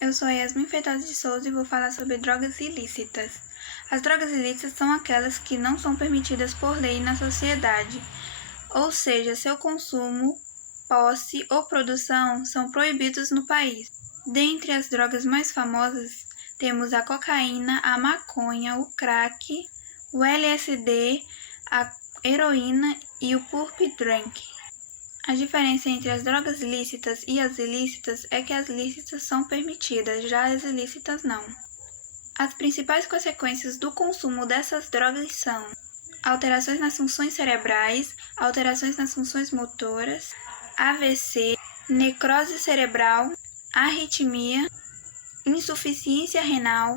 Eu sou a Yasmin Feitosa de Souza e vou falar sobre drogas ilícitas. As drogas ilícitas são aquelas que não são permitidas por lei na sociedade, ou seja, seu consumo, posse ou produção são proibidos no país. Dentre as drogas mais famosas, temos a cocaína, a maconha, o crack, o LSD, a heroína e o purp drink. A diferença entre as drogas lícitas e as ilícitas é que as lícitas são permitidas, já as ilícitas não. As principais consequências do consumo dessas drogas são alterações nas funções cerebrais, alterações nas funções motoras, AVC, necrose cerebral, arritmia, insuficiência renal,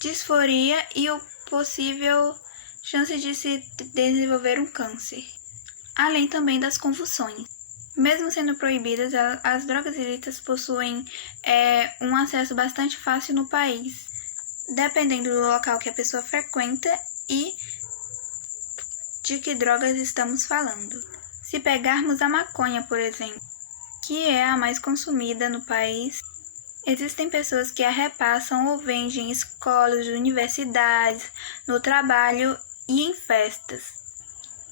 disforia e o possível chance de se desenvolver um câncer, além também das convulsões. Mesmo sendo proibidas, as drogas ilícitas possuem um acesso bastante fácil no país, dependendo do local que a pessoa frequenta e de que drogas estamos falando. Se pegarmos a maconha, por exemplo, que é a mais consumida no país, existem pessoas que a repassam ou vendem em escolas, universidades, no trabalho e em festas.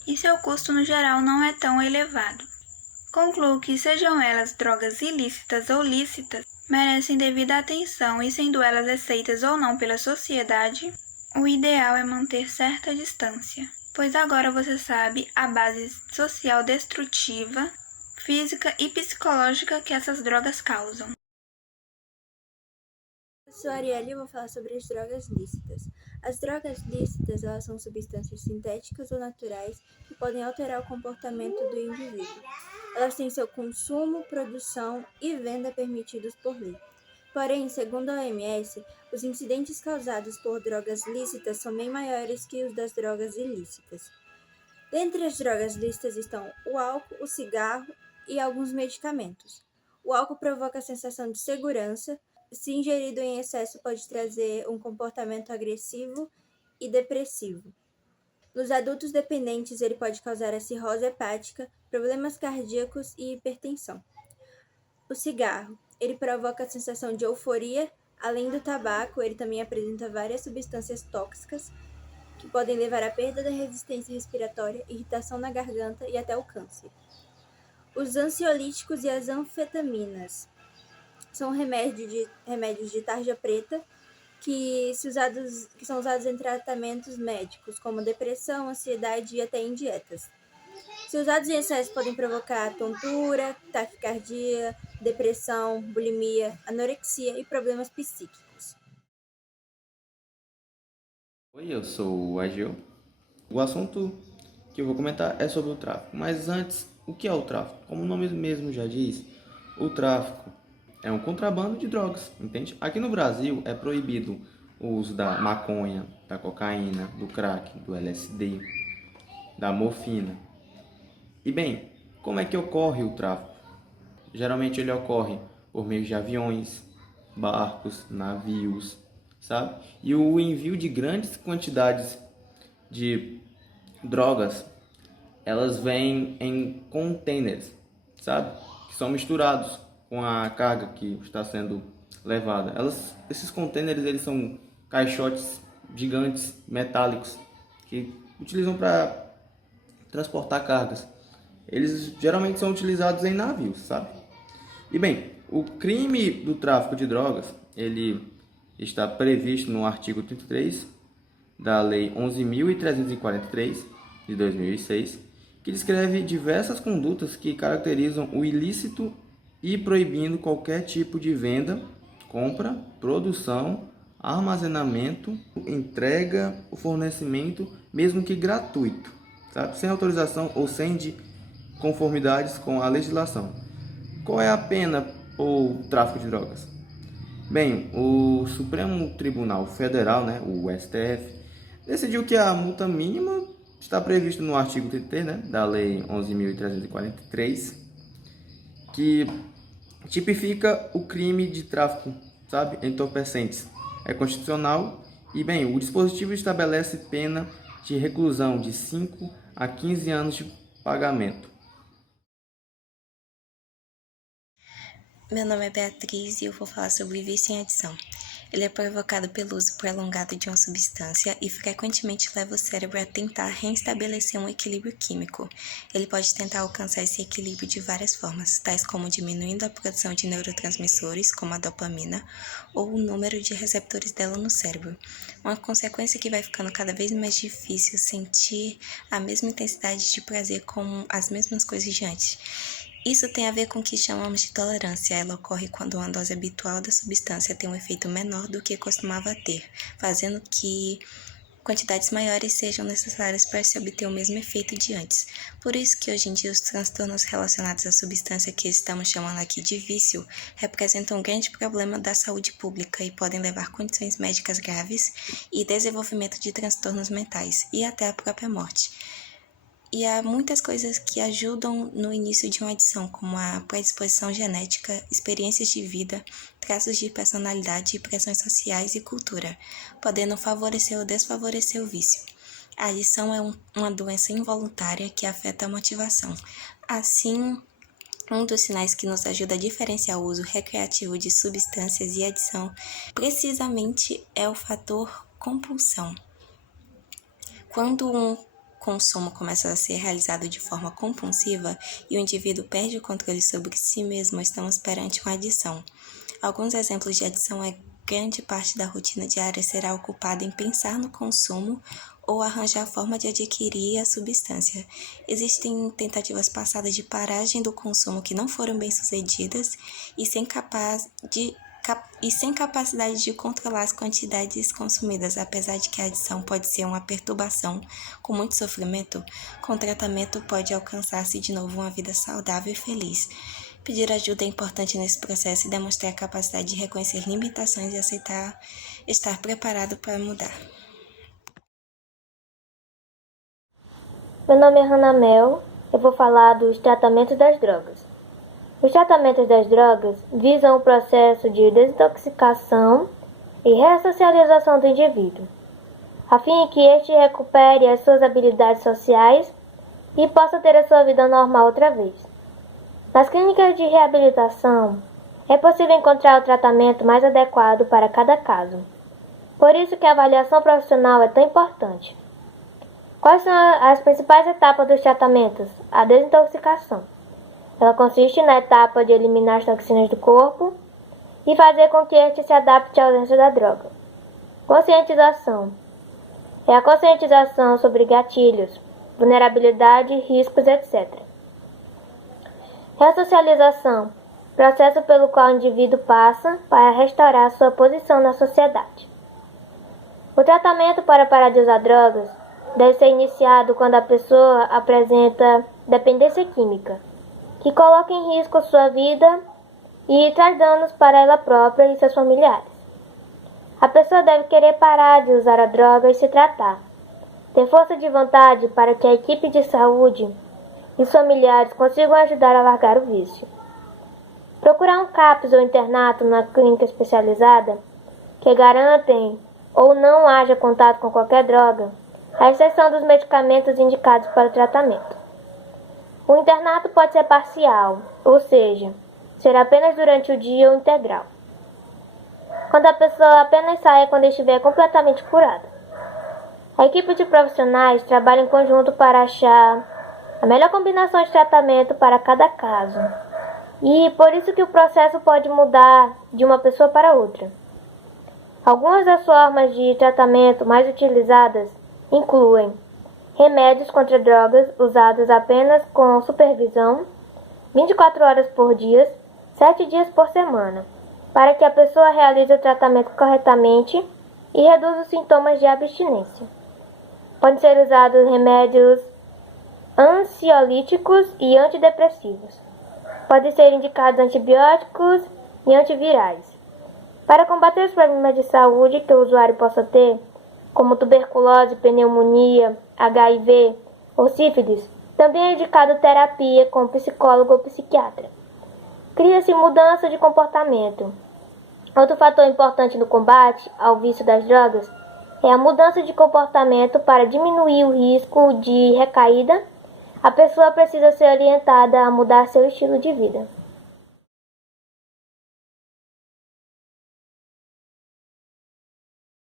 E seu custo no geral não é tão elevado. Concluo que, sejam elas drogas ilícitas ou lícitas, merecem devida atenção e, sendo elas aceitas ou não pela sociedade, o ideal é manter certa distância, pois agora você sabe a base social destrutiva, física e psicológica que essas drogas causam. Eu sou a Arielle e vou falar sobre as drogas lícitas. As drogas lícitas, elas são substâncias sintéticas ou naturais que podem alterar o comportamento do indivíduo. Elas têm seu consumo, produção e venda permitidos por lei. Porém, segundo a OMS, os incidentes causados por drogas lícitas são bem maiores que os das drogas ilícitas. Dentre as drogas lícitas estão o álcool, o cigarro e alguns medicamentos. O álcool provoca a sensação de segurança. Se ingerido em excesso, pode trazer um comportamento agressivo e depressivo. Nos adultos dependentes, ele pode causar a cirrose hepática, problemas cardíacos e hipertensão. O cigarro, ele provoca a sensação de euforia. Além do tabaco, ele também apresenta várias substâncias tóxicas que podem levar à perda da resistência respiratória, irritação na garganta e até o câncer. Os ansiolíticos e as anfetaminas são remédios de tarja preta que são usados em tratamentos médicos, como depressão, ansiedade e até em dietas. Se usados em excesso, podem provocar tontura, taquicardia, depressão, bulimia, anorexia e problemas psíquicos. Oi, eu sou o Agil. O assunto que eu vou comentar é sobre o tráfico. Mas antes, o que é o tráfico? Como o nome mesmo já diz, o tráfico é um contrabando de drogas, entende? Aqui no Brasil é proibido o uso da maconha, da cocaína, do crack, do LSD, da morfina. E bem, como é que ocorre o tráfico? Geralmente ele ocorre por meio de aviões, barcos, navios, sabe? E o envio de grandes quantidades de drogas, elas vêm em containers, sabe? Que são misturados com a carga que está sendo levada. Esses containers, eles são caixotes gigantes metálicos que utilizam para transportar cargas. Eles geralmente são utilizados em navios, sabe? E bem, o crime do tráfico de drogas, ele está previsto no artigo 33 da Lei 11.343 de 2006, que descreve diversas condutas que caracterizam o ilícito e proibindo qualquer tipo de venda, compra, produção, armazenamento, entrega, o fornecimento, mesmo que gratuito, sabe? Sem autorização ou sem de conformidades com a legislação. Qual é a pena por tráfico de drogas? Bem, o Supremo Tribunal Federal, né, o STF, decidiu que a multa mínima está prevista no artigo 33, né, da Lei 11.343, que tipifica o crime de tráfico, sabe, entorpecentes. É constitucional e, bem, o dispositivo estabelece pena de reclusão de 5 a 15 anos de pagamento. Meu nome é Beatriz e eu vou falar sobre vício em adição. Ele é provocado pelo uso prolongado de uma substância e frequentemente leva o cérebro a tentar reestabelecer um equilíbrio químico. Ele pode tentar alcançar esse equilíbrio de várias formas, tais como diminuindo a produção de neurotransmissores, como a dopamina, ou o número de receptores dela no cérebro. Uma consequência que vai ficando cada vez mais difícil sentir a mesma intensidade de prazer com as mesmas coisas de antes. Isso tem a ver com o que chamamos de tolerância. Ela ocorre quando uma dose habitual da substância tem um efeito menor do que costumava ter, fazendo que quantidades maiores sejam necessárias para se obter o mesmo efeito de antes. Por isso que hoje em dia os transtornos relacionados à substância que estamos chamando aqui de vício representam um grande problema da saúde pública e podem levar a condições médicas graves e desenvolvimento de transtornos mentais e até a própria morte. E há muitas coisas que ajudam no início de uma adição, como a predisposição genética, experiências de vida, traços de personalidade, pressões sociais e cultura, podendo favorecer ou desfavorecer o vício. A adição é uma doença involuntária que afeta a motivação. Assim, um dos sinais que nos ajuda a diferenciar o uso recreativo de substâncias e adição, precisamente, é o fator compulsão. Quando um consumo começa a ser realizado de forma compulsiva e o indivíduo perde o controle sobre si mesmo, estamos perante uma adição. Alguns exemplos de adição é grande parte da rotina diária será ocupada em pensar no consumo ou arranjar a forma de adquirir a substância. Existem tentativas passadas de paragem do consumo que não foram bem-sucedidas e sem capacidade de controlar as quantidades consumidas. Apesar de que a adição pode ser uma perturbação com muito sofrimento, com tratamento pode alcançar-se de novo uma vida saudável e feliz. Pedir ajuda é importante nesse processo e demonstrar a capacidade de reconhecer limitações e aceitar estar preparado para mudar. Meu nome é Hannah Mel, eu vou falar dos tratamentos das drogas. Os tratamentos das drogas visam o processo de desintoxicação e ressocialização do indivíduo, a fim que este recupere as suas habilidades sociais e possa ter a sua vida normal outra vez. Nas clínicas de reabilitação, é possível encontrar o tratamento mais adequado para cada caso. Por isso que a avaliação profissional é tão importante. Quais são as principais etapas dos tratamentos? A desintoxicação. Ela consiste na etapa de eliminar as toxinas do corpo e fazer com que este se adapte à ausência da droga. Conscientização. É a conscientização sobre gatilhos, vulnerabilidade, riscos, etc. Ressocialização. Processo pelo qual o indivíduo passa para restaurar sua posição na sociedade. O tratamento para parar de usar drogas deve ser iniciado quando a pessoa apresenta dependência química, que coloca em risco sua vida e traz danos para ela própria e seus familiares. A pessoa deve querer parar de usar a droga e se tratar, ter força de vontade para que a equipe de saúde e os familiares consigam ajudar a largar o vício. Procurar um CAPS ou internato na clínica especializada que garantem ou não haja contato com qualquer droga, à exceção dos medicamentos indicados para o tratamento. O internato pode ser parcial, ou seja, ser apenas durante o dia ou integral, quando a pessoa apenas sai quando estiver completamente curada. A equipe de profissionais trabalha em conjunto para achar a melhor combinação de tratamento para cada caso, e por isso que o processo pode mudar de uma pessoa para outra. Algumas das formas de tratamento mais utilizadas incluem remédios contra drogas usados apenas com supervisão, 24 horas por dia, 7 dias por semana, para que a pessoa realize o tratamento corretamente e reduza os sintomas de abstinência. Podem ser usados remédios ansiolíticos e antidepressivos. Podem ser indicados antibióticos e antivirais. Para combater os problemas de saúde que o usuário possa ter, como tuberculose, pneumonia, HIV ou sífilis, também é indicado terapia com psicólogo ou psiquiatra. Cria-se mudança de comportamento. Outro fator importante no combate ao vício das drogas é a mudança de comportamento. Para diminuir o risco de recaída. A pessoa precisa ser orientada a mudar seu estilo de vida.